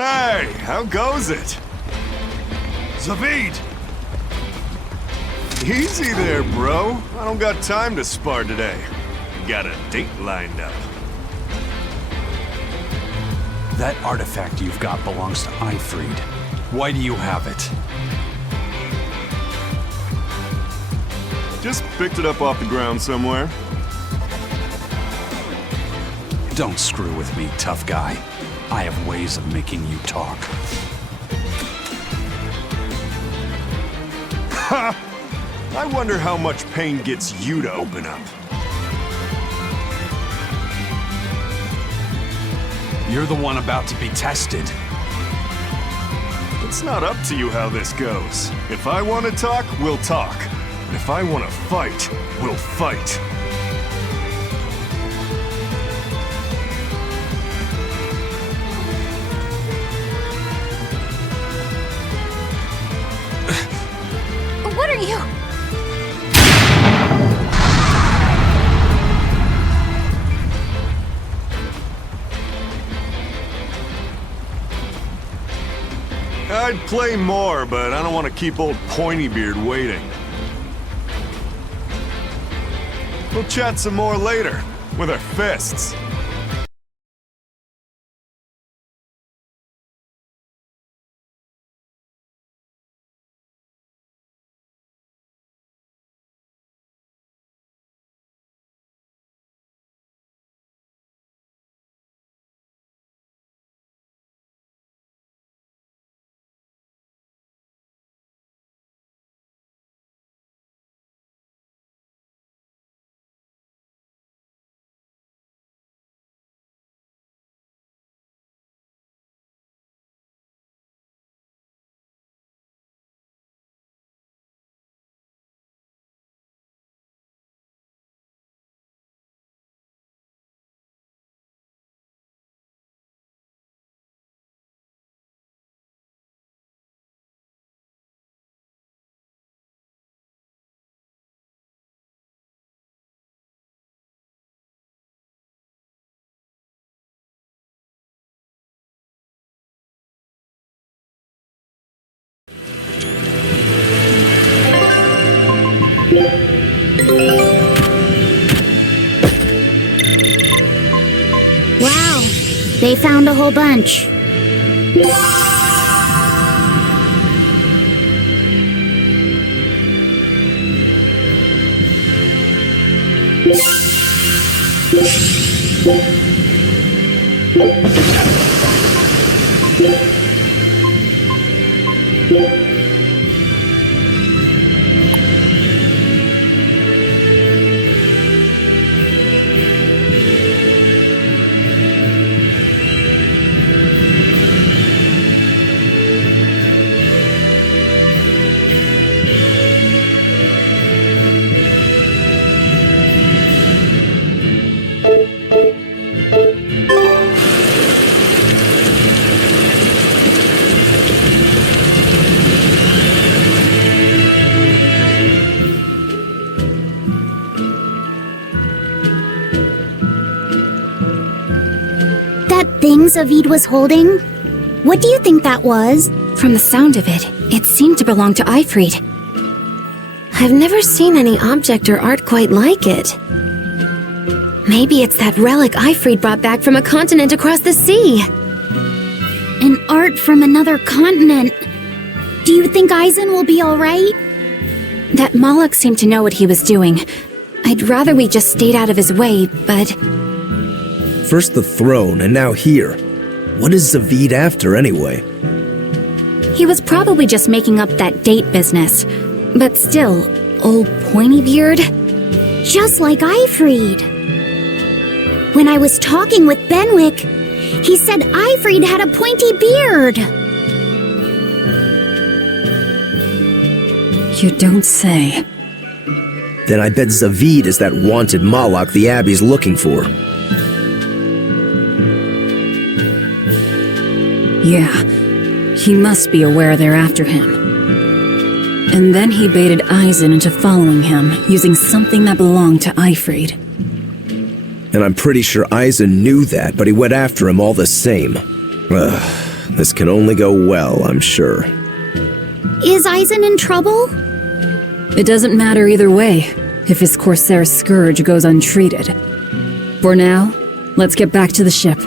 Hey, how goes it? Zavid! Easy there, bro. I don't got time to spar today. Got a date lined up. That artifact you've got belongs to Einfried. Why do you have it? Just picked it up off the ground somewhere. Don't screw with me, tough guy. I have ways of making you talk. Ha! I wonder how much pain gets you to open up. You're the one about to be tested. It's not up to you how this goes. If I want to talk, we'll talk. And if I want to fight, we'll fight. What are you? I'd play more, but I don't want to keep old Pointybeard waiting. We'll chat some more later, with our fists. Wow, they found a whole bunch. Thing Zavid was holding? What do you think that was? From the sound of it, it seemed to belong to Eifried. I've never seen any object or art quite like it. Maybe it's that relic Eifried brought back from a continent across the sea. An art from another continent. Do you think Eizen will be alright? That Moloch seemed to know what he was doing. I'd rather we just stayed out of his way, but... First the throne, and now here. What is Zavid after, anyway? He was probably just making up that date business. But still, old Pointybeard? Just like Eifried. When I was talking with Benwick, he said Eifried had a pointy beard. You don't say. Then I bet Zavid is that wanted Moloch the Abbey's looking for. Yeah, he must be aware they're after him. And then he baited Eizen into following him, using something that belonged to Eifried. And I'm pretty sure Eizen knew that, but he went after him all the same. This can only go well, I'm sure. Is Eizen in trouble? It doesn't matter either way, if his Corsair scourge goes untreated. For now, let's get back to the ship.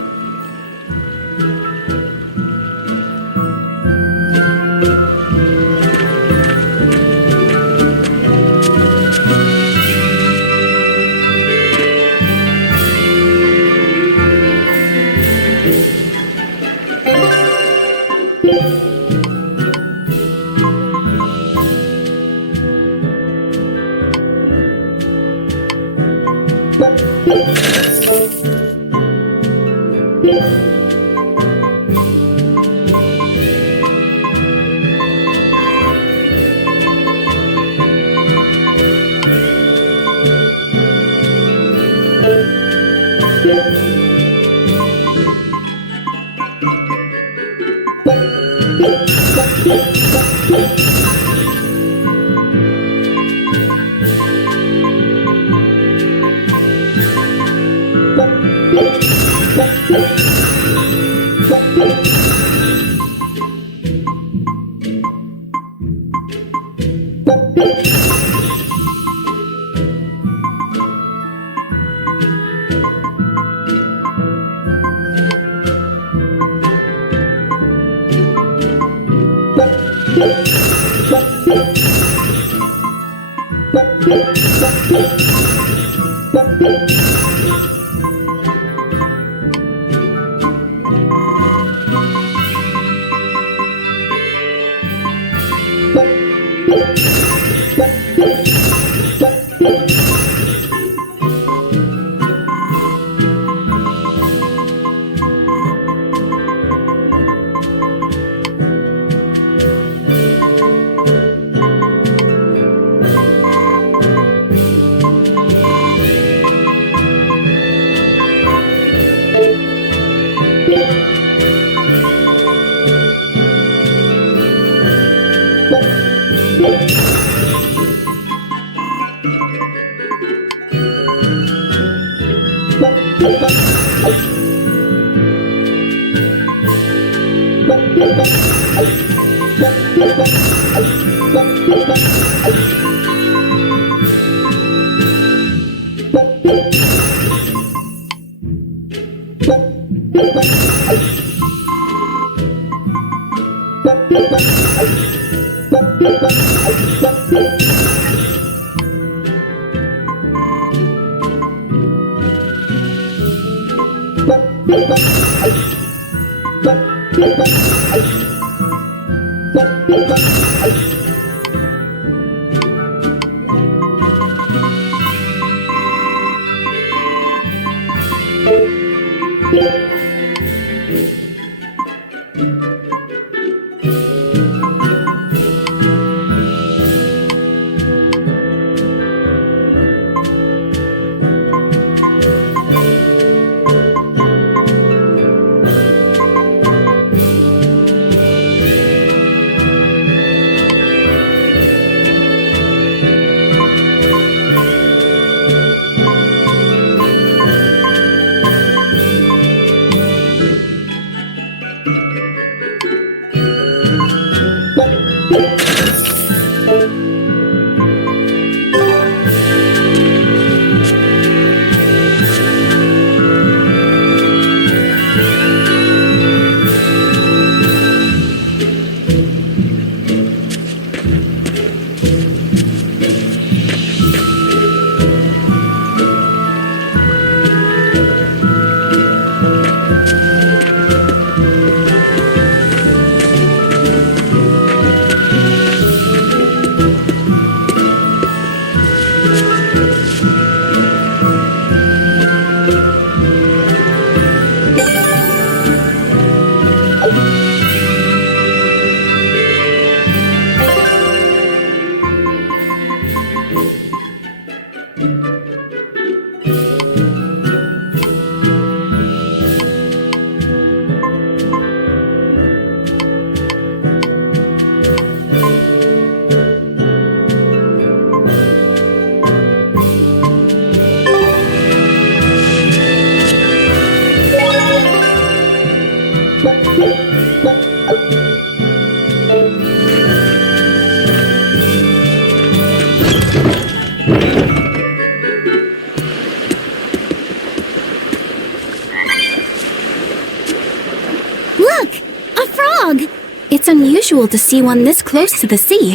It's unusual to see one this close to the sea.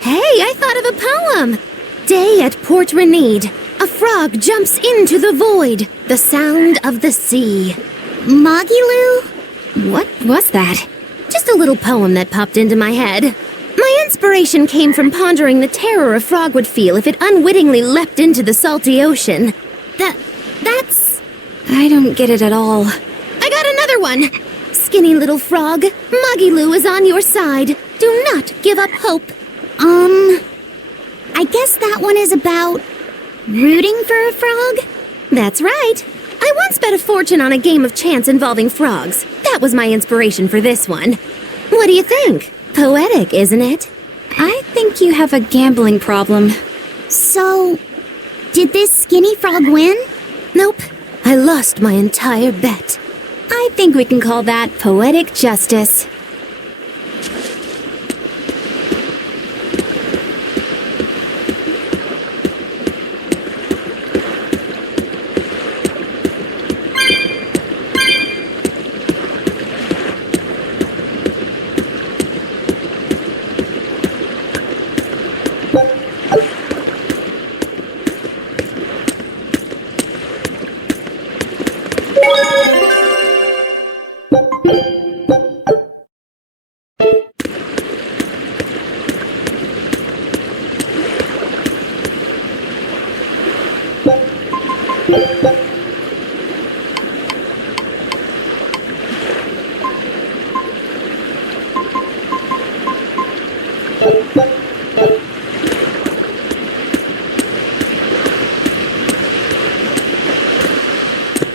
Hey, I thought of a poem! Day at Port Renede. A frog jumps into the void. The sound of the sea. Magilu? What was that? Just a little poem that popped into my head. My inspiration came from pondering the terror a frog would feel if it unwittingly leapt into the salty ocean. I don't get it at all. I got another one! Skinny little frog, Muggy-Loo is on your side. Do not give up hope. I guess that one is about rooting for a frog? That's right. I once bet a fortune on a game of chance involving frogs. That was my inspiration for this one. What do you think? Poetic, isn't it? I think you have a gambling problem. So, did this skinny frog win? Nope. I lost my entire bet. I think we can call that poetic justice.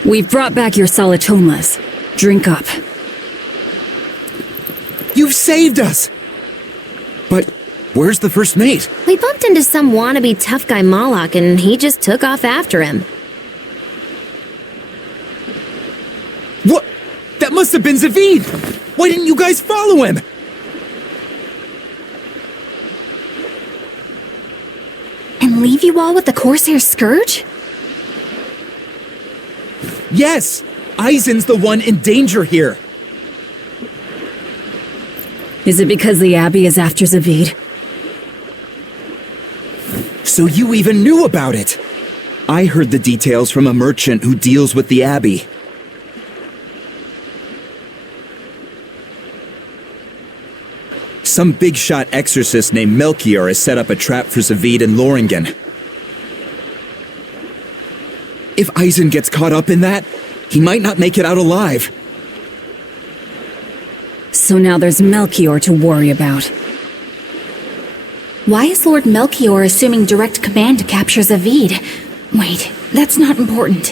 We've brought back your solitomas. Drink up. You've saved us! But where's the first mate? We bumped into some wannabe tough guy Moloch and he just took off after him. What? That must have been Zavid! Why didn't you guys follow him? And leave you all with the Corsair Scourge? Yes! Eizen's the one in danger here! Is it because the Abbey is after Zavid? So you even knew about it! I heard the details from a merchant who deals with the Abbey. Some big-shot exorcist named Melchior has set up a trap for Zavid and Loringen. If Eizen gets caught up in that, he might not make it out alive. So now there's Melchior to worry about. Why is Lord Melchior assuming direct command to capture Zavid? Wait, that's not important.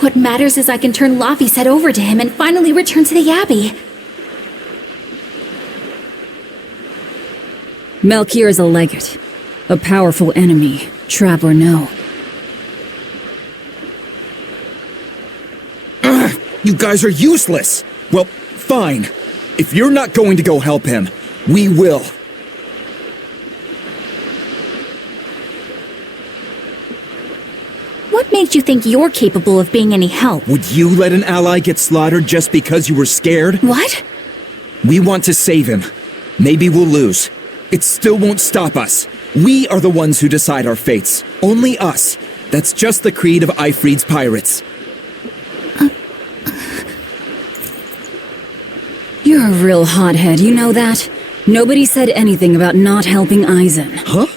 What matters is I can turn Laufey's head over to him and finally return to the Abbey. Melchior is a legate. A powerful enemy, trap or no. You guys are useless! Well, fine. If you're not going to go help him, we will. What made you think you're capable of being any help? Would you let an ally get slaughtered just because you were scared? What? We want to save him. Maybe we'll lose. It still won't stop us. We are the ones who decide our fates. Only us. That's just the creed of Eifried's pirates. You're a real hothead, you know that? Nobody said anything about not helping Eizen. Huh?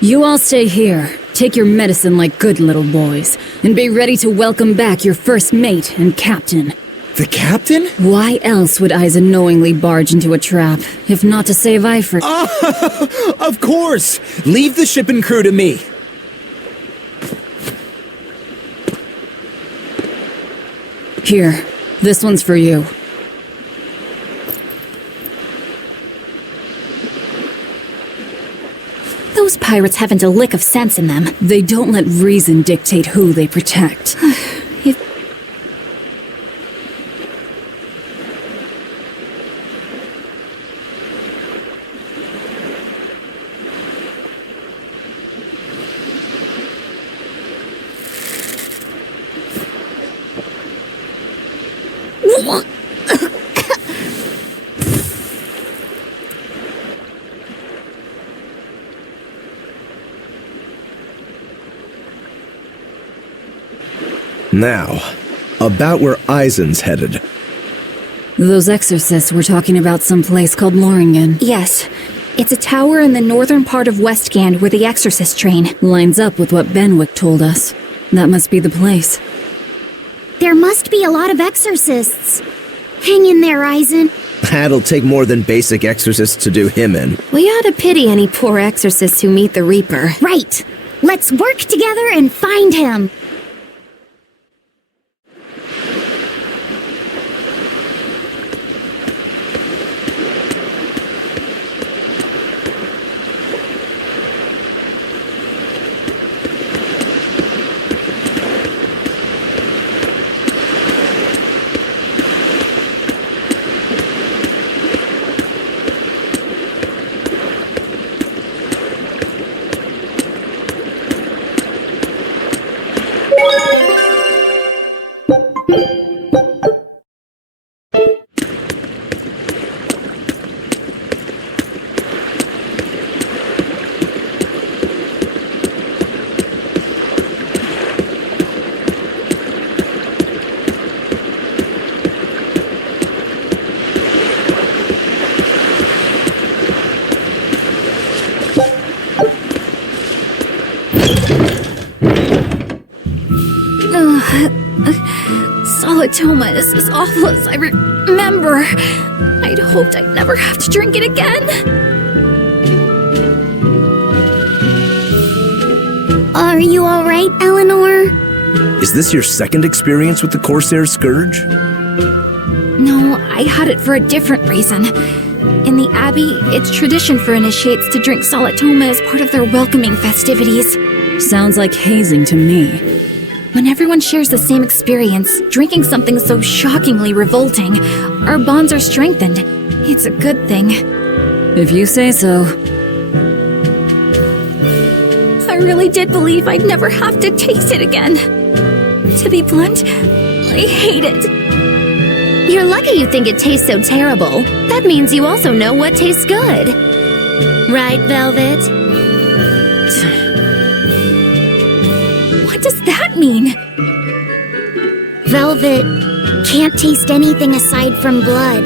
You all stay here, take your medicine like good little boys, and be ready to welcome back your first mate and captain. The captain? Why else would Eizen knowingly barge into a trap, if not to save Eifried? Of course! Leave the ship and crew to me. Here, this one's for you. Those pirates haven't a lick of sense in them. They don't let reason dictate who they protect. Now, about where Eizen's headed. Those exorcists were talking about some place called Loringen. Yes. It's a tower in the northern part of Westgand where the exorcist train. Lines up with what Benwick told us. That must be the place. There must be a lot of exorcists. Hang in there, Eizen. That'll take more than basic exorcists to do him in. We ought to pity any poor exorcists who meet the Reaper. Right. Let's work together and find him. Solitoma is as awful as I remember. I'd hoped I'd never have to drink it again. Are you alright, Eleanor? Is this your second experience with the Corsair Scourge? No, I had it for a different reason. In the Abbey, it's tradition for initiates to drink Solitoma as part of their welcoming festivities. Sounds like hazing to me. When everyone shares the same experience, drinking something so shockingly revolting, our bonds are strengthened. It's a good thing. If you say so. I really did believe I'd never have to taste it again. To be blunt, I hate it. You're lucky you think it tastes so terrible. That means you also know what tastes good. Right, Velvet? What does that mean? Velvet can't taste anything aside from blood.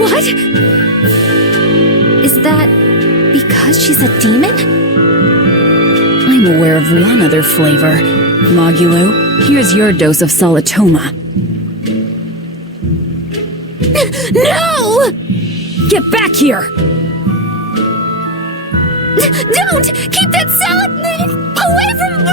What? Is that because she's a demon? I'm aware of one other flavor. Mogulu, here's your dose of Solitoma. No! Get back here! Don't! Keep that salad away from me!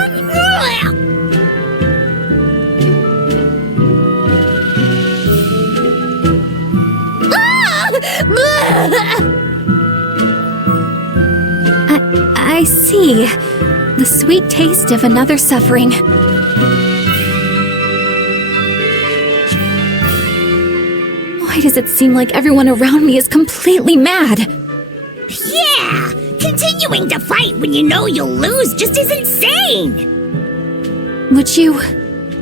I see. The sweet taste of another suffering. Why does it seem like everyone around me is completely mad? Yeah! Continuing to fight when you know you'll lose just is insane! Would you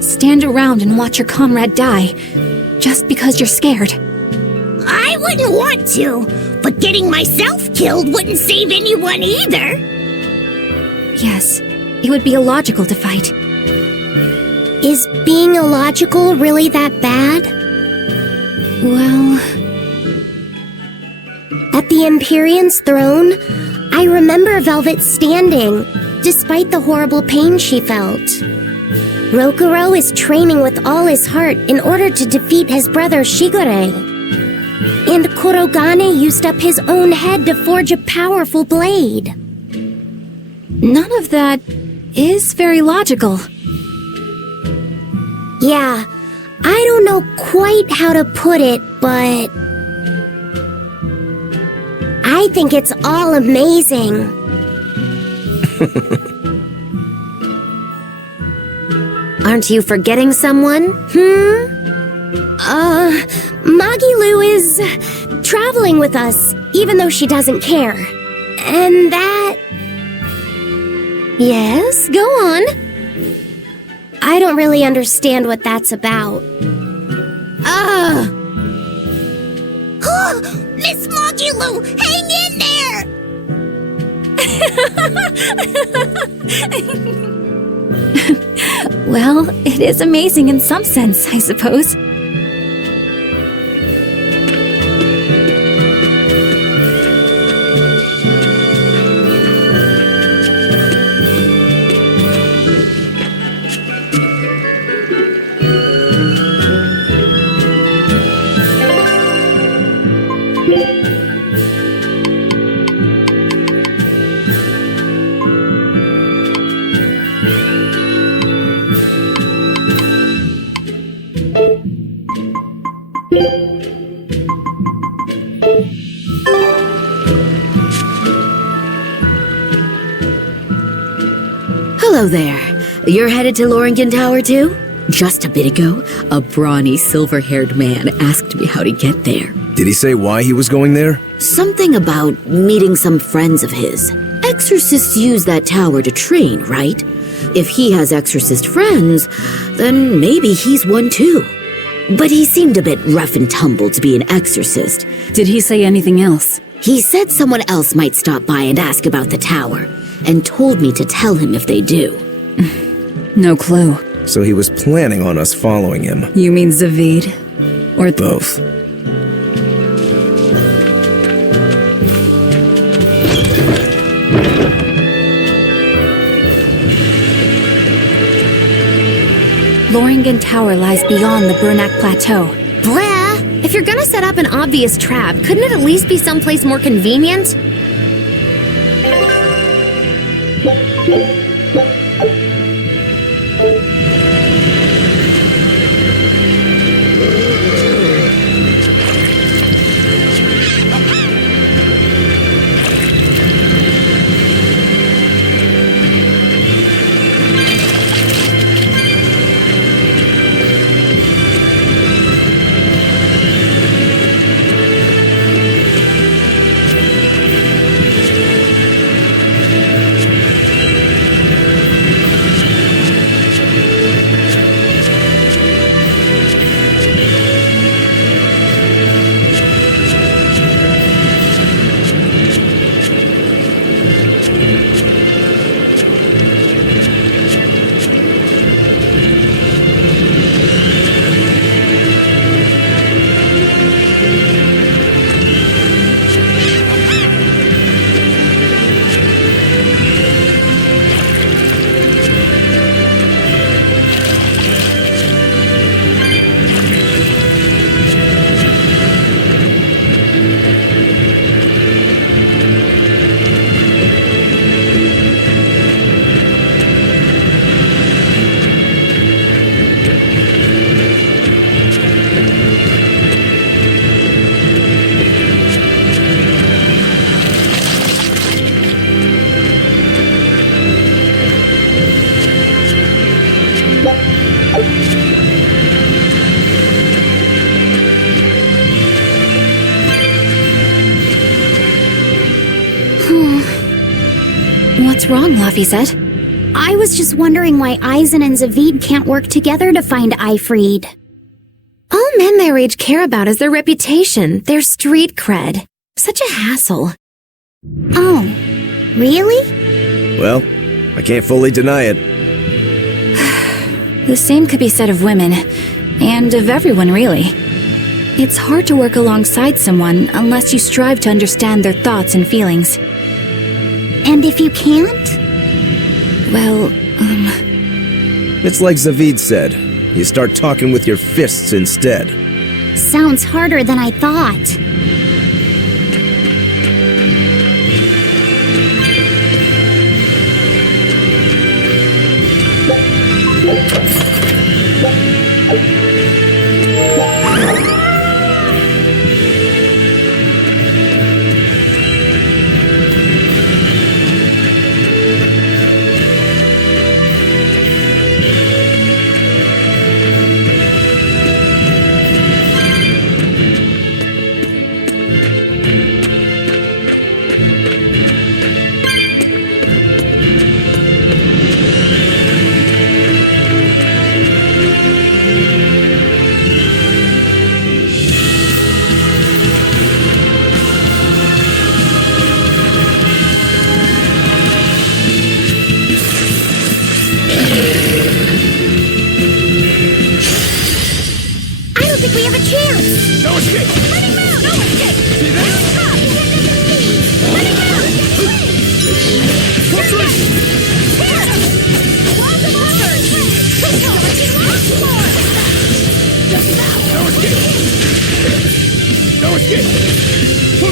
stand around and watch your comrade die just because you're scared? I wouldn't want to, but getting myself killed wouldn't save anyone either. Yes, it would be illogical to fight. Is being illogical really that bad? Well... At the Empyrean's throne, I remember Velvet standing, despite the horrible pain she felt. Rokuro is training with all his heart in order to defeat his brother Shigure. And Kurogane used up his own head to forge a powerful blade. None of that is very logical. Yeah, I don't know quite how to put it, but... I think it's all amazing. Aren't you forgetting someone? Magilu is traveling with us, even though she doesn't care. And that... Yes, go on. I don't really understand what that's about. Miss Mogulu, hang in there! Well, it is amazing in some sense, I suppose. Hello there. You're headed to Loringen Tower too? Just a bit ago, a brawny, silver-haired man asked me how to get there. Did he say why he was going there? Something about meeting some friends of his. Exorcists use that tower to train, right? If he has exorcist friends, then maybe he's one too. But he seemed a bit rough and tumble to be an exorcist. Did he say anything else? He said someone else might stop by and ask about the tower, and told me to tell him if they do. No clue. So he was planning on us following him. You mean Zavid? Or Both. Loringen Tower lies beyond the Burnak Plateau. Blah! If you're gonna set up an obvious trap, couldn't it at least be someplace more convenient? What's wrong, Laphicet? I was just wondering why Eizen and Zavid can't work together to find Eifried. All men their age care about is their reputation, their street cred. Such a hassle. Oh, really? Well, I can't fully deny it. The same could be said of women, and of everyone, really. It's hard to work alongside someone unless you strive to understand their thoughts and feelings. And if you can't? Well, It's like Zavid said. You start talking with your fists instead. Sounds harder than I thought.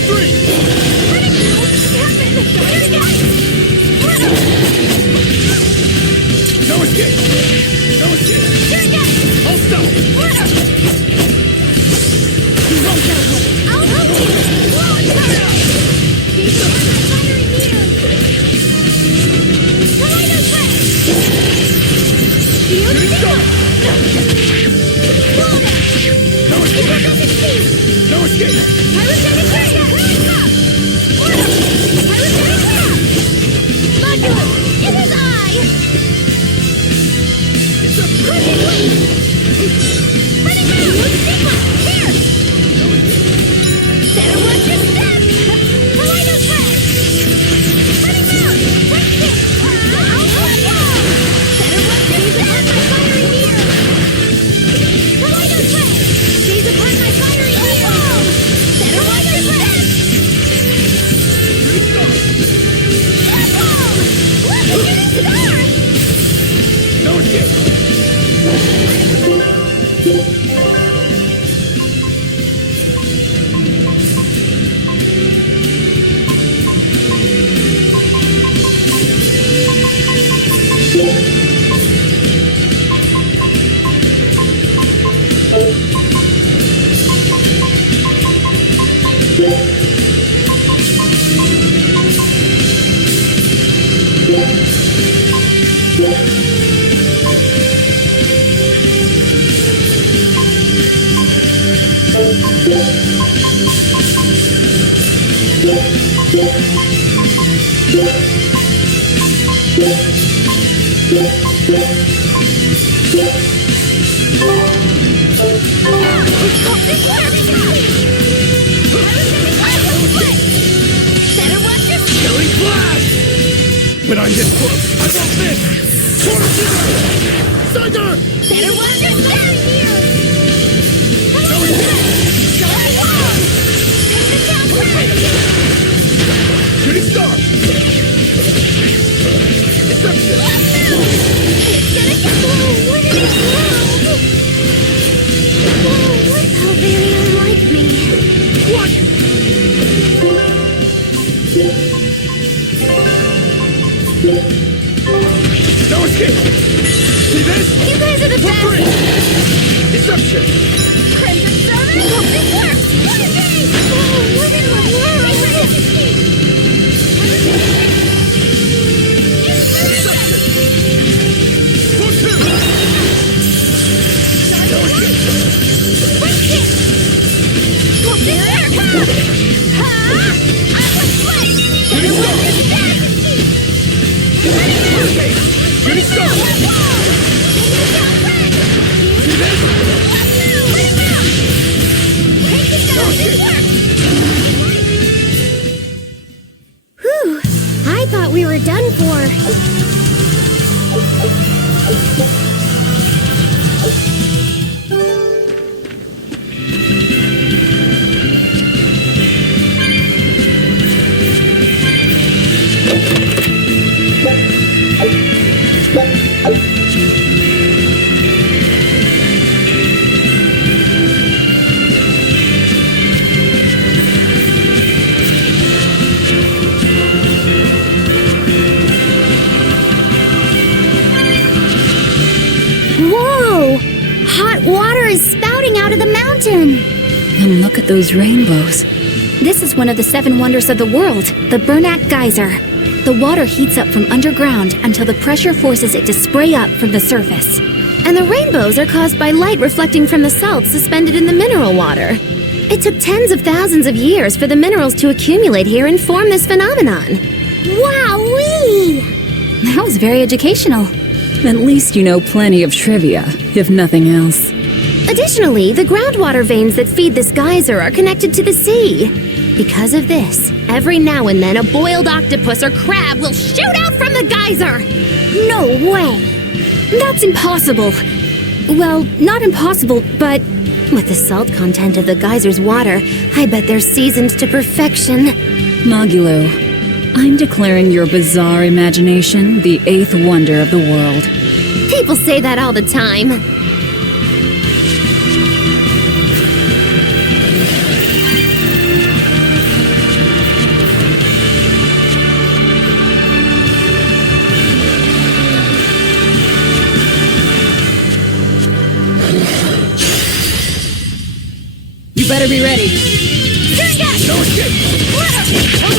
No escape! No escape! I'll stop! You won't get away! I'll help you! Blow it down! He's on my fiery mirror! Tornado blast! Shield signal! Blow that! No escape! No escape! Pyrotechnic ray! Stop! Pyrotechnic ray! Modulus! It is I! It's a Crushing wave! Running round! Sequence! Here! Better watch your step! Tornado blast! Running round! Testing! I'll help you! Better watch your step! My fiery mirror! Tornado blast! Seize upon my fiery mirror! Better watch your step! Apple! Look, a shooting star! No escape! Better watch your step! Killing blast! When I'm this close, I won't miss! Thunder! Better watch your step! Go along! Take the down blast! Shooting star! Deception! It's gonna get blown! Where did it blow? Oh, how very unlike me. What? No escape! See this? You guys are the best! Deception! Crimson Servant! Hope this works! What is it? Oh, what in the world? Whew, I thought we were done for. Whoa! Hot water is spouting out of the mountain! And look at those rainbows. This is one of the 7 wonders of the world, the Bernak Geyser. The water heats up from underground until the pressure forces it to spray up from the surface. And the rainbows are caused by light reflecting from the salts suspended in the mineral water. It took tens of thousands of years for the minerals to accumulate here and form this phenomenon. Wowee! That was very educational. At least you know plenty of trivia, if nothing else. Additionally, the groundwater veins that feed this geyser are connected to the sea. Because of this, every now and then a boiled octopus or crab will shoot out from the geyser! No way! That's impossible. Well, not impossible, but with the salt content of the geyser's water, I bet they're seasoned to perfection. Magilo, I'm declaring your bizarre imagination the 8th wonder of the world. People say that all the time. better be ready. No escape! I'm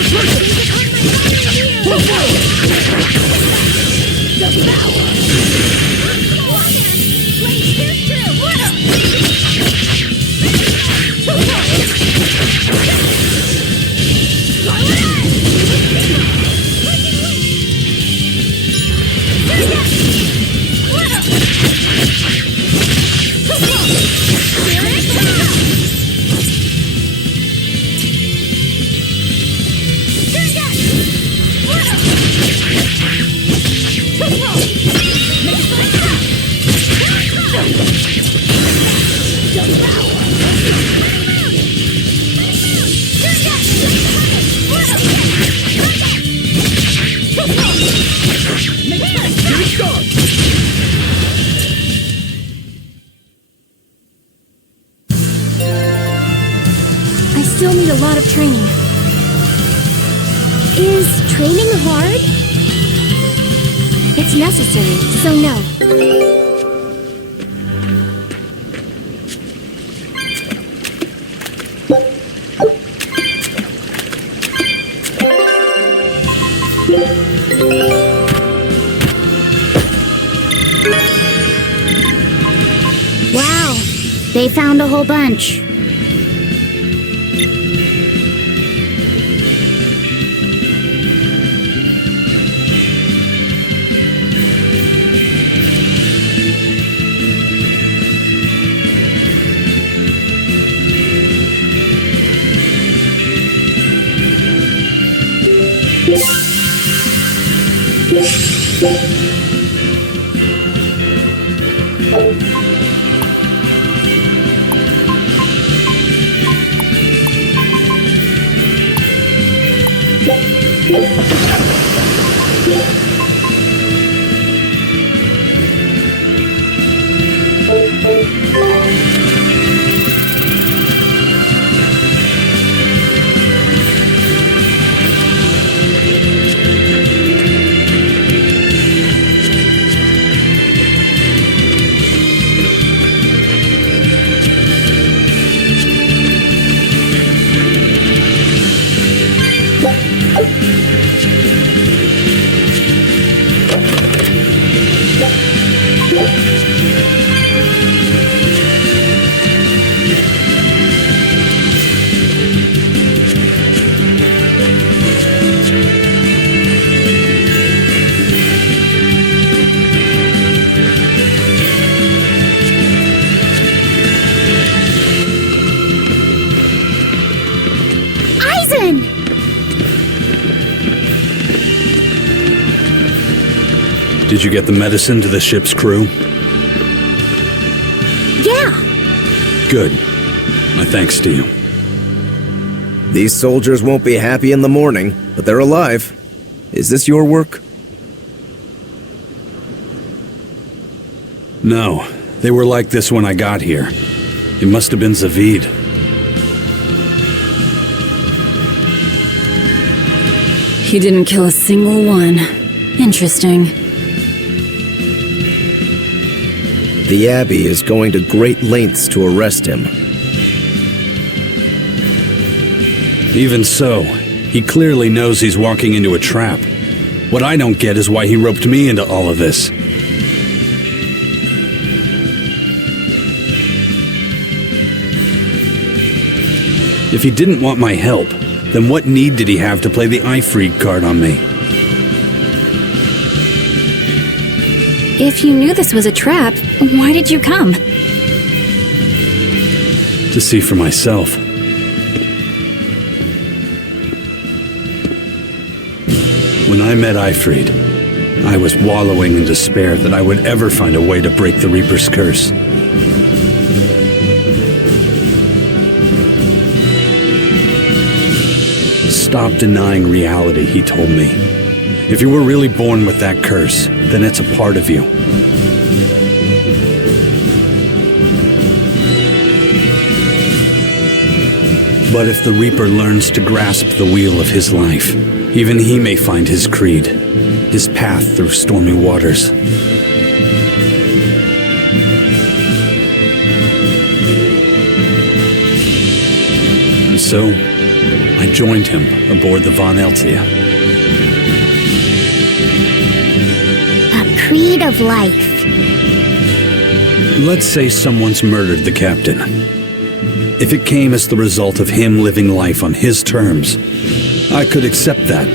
I still need a lot of training. Is training hard? It's necessary, so no. Wow, they found a whole bunch. Eizen! Did you get the medicine to the ship's crew? Yeah, Good. My thanks to you. These soldiers won't be happy in the morning, but they're alive. Is this your work? No, they were like this when I got here. It must have been Zavid. He didn't kill a single one. Interesting. The Abbey is going to great lengths to arrest him. Even so, he clearly knows he's walking into a trap. What I don't get is why he roped me into all of this. If he didn't want my help, then what need did he have to play the Ifreed card on me? If you knew this was a trap, why did you come? To see for myself. When I met Ifreed, I was wallowing in despair that I would ever find a way to break the Reaper's curse. Stop denying reality, he told me. If you were really born with that curse, then it's a part of you. But if the Reaper learns to grasp the wheel of his life, even he may find his creed, his path through stormy waters. So, I joined him aboard the Von Eltia. A creed of life. Let's say someone's murdered the captain. If it came as the result of him living life on his terms, I could accept that.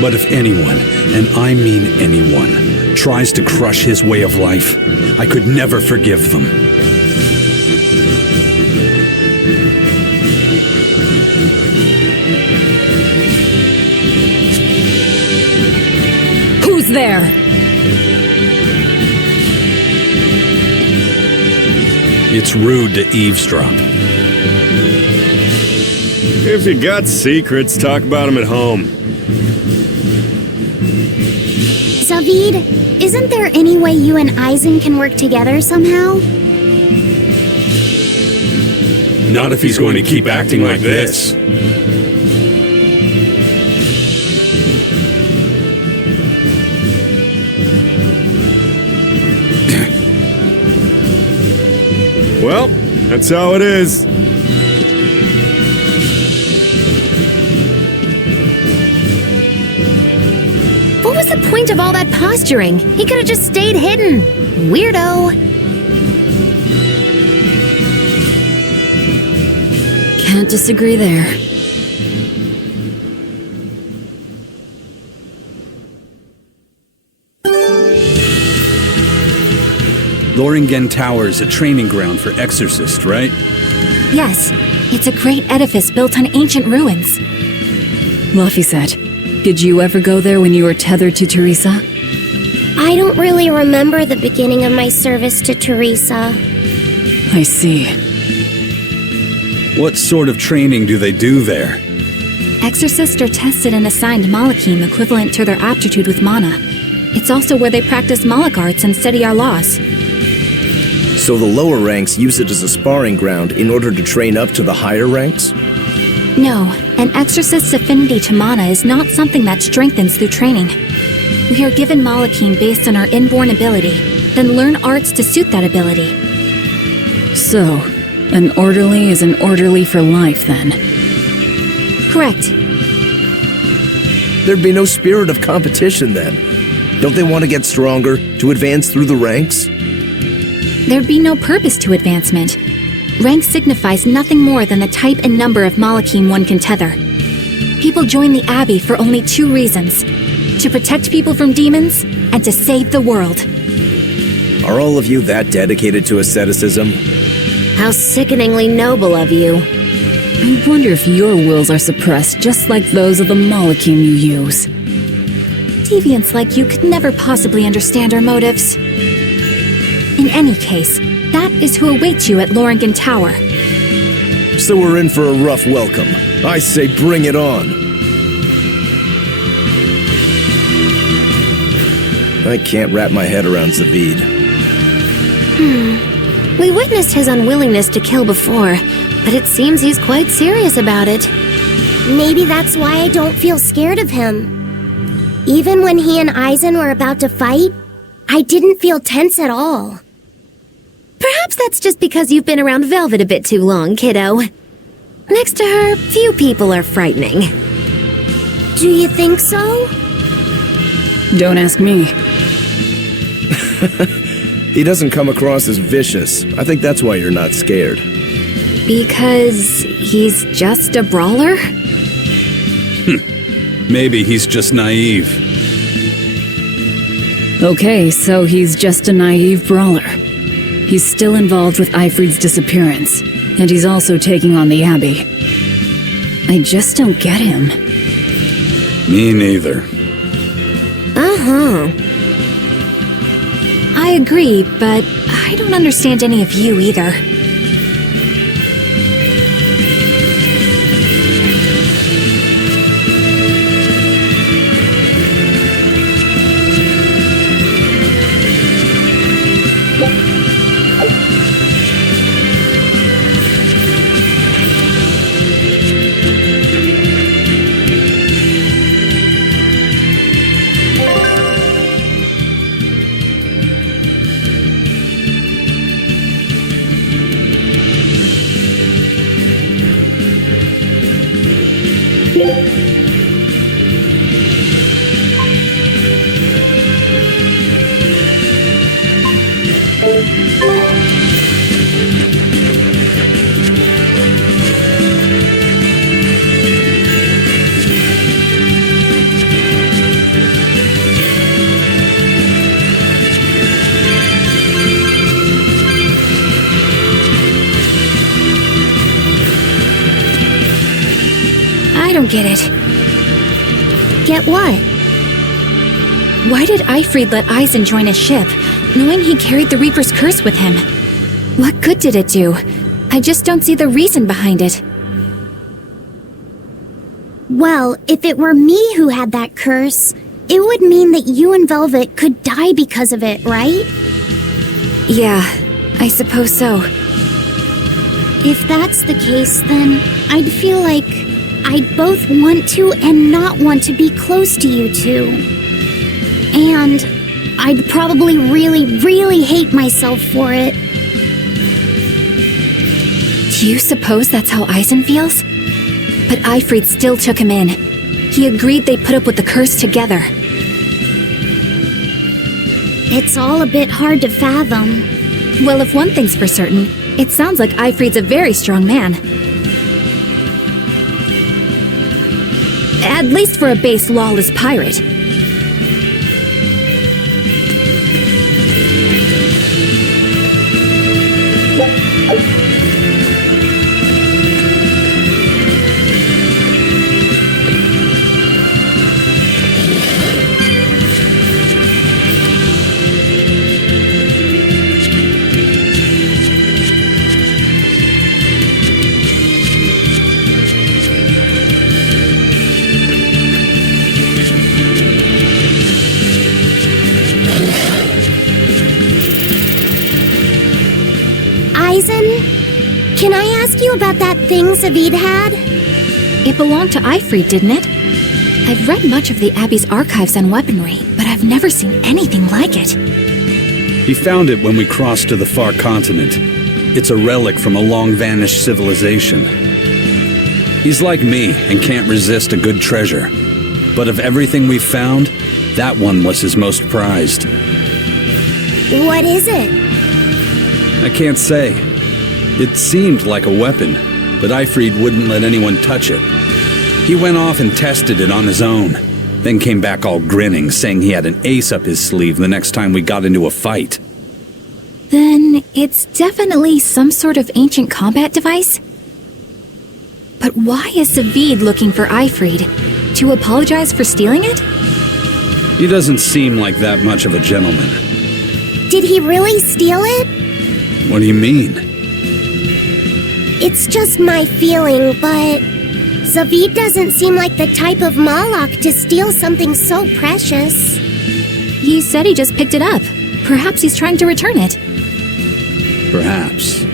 But if anyone, and I mean anyone, tries to crush his way of life, I could never forgive them. Who's there? It's rude to eavesdrop. If you got secrets, talk about them at home. Zavid, isn't there any way you and Eizen can work together somehow? Not if he's going to keep acting like this. Well, that's how it is. What was the point of all that posturing? He could have just stayed hidden. Weirdo. Can't disagree there. Loringen Tower is a training ground for exorcists, right? Yes, it's a great edifice built on ancient ruins. Laphicet, did you ever go there when you were tethered to Teresa? I don't really remember the beginning of my service to Teresa. I see. What sort of training do they do there? Exorcists are tested and assigned Malachim equivalent to their aptitude with mana. It's also where they practice Malach arts and study our laws. So the lower ranks use it as a sparring ground in order to train up to the higher ranks? No, an exorcist's affinity to mana is not something that strengthens through training. We are given Malachim based on our inborn ability, then learn arts to suit that ability. So, an orderly is an orderly for life, then? Correct. There'd be no spirit of competition then. Don't they want to get stronger, to advance through the ranks? There'd be no purpose to advancement. Rank signifies nothing more than the type and number of Malachim one can tether. People join the Abbey for only two reasons: to protect people from demons, and to save the world. Are all of you that dedicated to asceticism? How sickeningly noble of you. I wonder if your wills are suppressed just like those of the Malachim you use. Deviants like you could never possibly understand our motives. In any case, that is who awaits you at Loringen Tower. So we're in for a rough welcome. I say bring it on. I can't wrap my head around Zavid. We witnessed his unwillingness to kill before, but it seems he's quite serious about it. Maybe that's why I don't feel scared of him. Even when he and Eizen were about to fight, I didn't feel tense at all. Perhaps that's just because you've been around Velvet a bit too long, kiddo. Next to her, few people are frightening. Do you think so? Don't ask me. He doesn't come across as vicious. I think that's why you're not scared. Because he's just a brawler? Maybe he's just naive. Okay, so he's just a naive brawler. He's still involved with Eifried's disappearance, and he's also taking on the Abbey. I just don't get him. Me neither. Uh-huh. I agree, but I don't understand any of you either. don't get it. Get what? Why did Eifried let Eizen join his ship, knowing he carried the Reaper's curse with him? What good did it do? I just don't see the reason behind it. Well, if it were me who had that curse, it would mean that you and Velvet could die because of it, right? Yeah, I suppose so. If that's the case, then I'd feel like I'd both want to and not want to be close to you two. And I'd probably really hate myself for it. Do you suppose that's how Eizen feels? But Eifried still took him in. He agreed they'd put up with the curse together. It's all a bit hard to fathom. Well, if one thing's for certain, it sounds like Eifried's a very strong man. At least for a base lawless pirate. Eizen, can I ask you about that thing Zavid had? It belonged to Eifried, didn't it? I've read much of the Abbey's archives on weaponry, but I've never seen anything like it. He found it when we crossed to the far continent. It's a relic from a long-vanished civilization. He's like me and can't resist a good treasure. But of everything we've found, that one was his most prized. What is it? I can't say. It seemed like a weapon, but Eifried wouldn't let anyone touch it. He went off and tested it on his own, then came back all grinning, saying he had an ace up his sleeve the next time we got into a fight. Then it's definitely some sort of ancient combat device? But why is Zavid looking for Eifried? To apologize for stealing it? He doesn't seem like that much of a gentleman. Did he really steal it? What do you mean? It's just my feeling, but Zavid doesn't seem like the type of Malak to steal something so precious. He said he just picked it up. Perhaps he's trying to return it. Perhaps.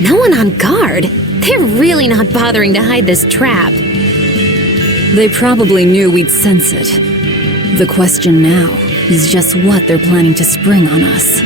No one on guard? They're really not bothering to hide this trap. They probably knew we'd sense it. The question now is just what they're planning to spring on us.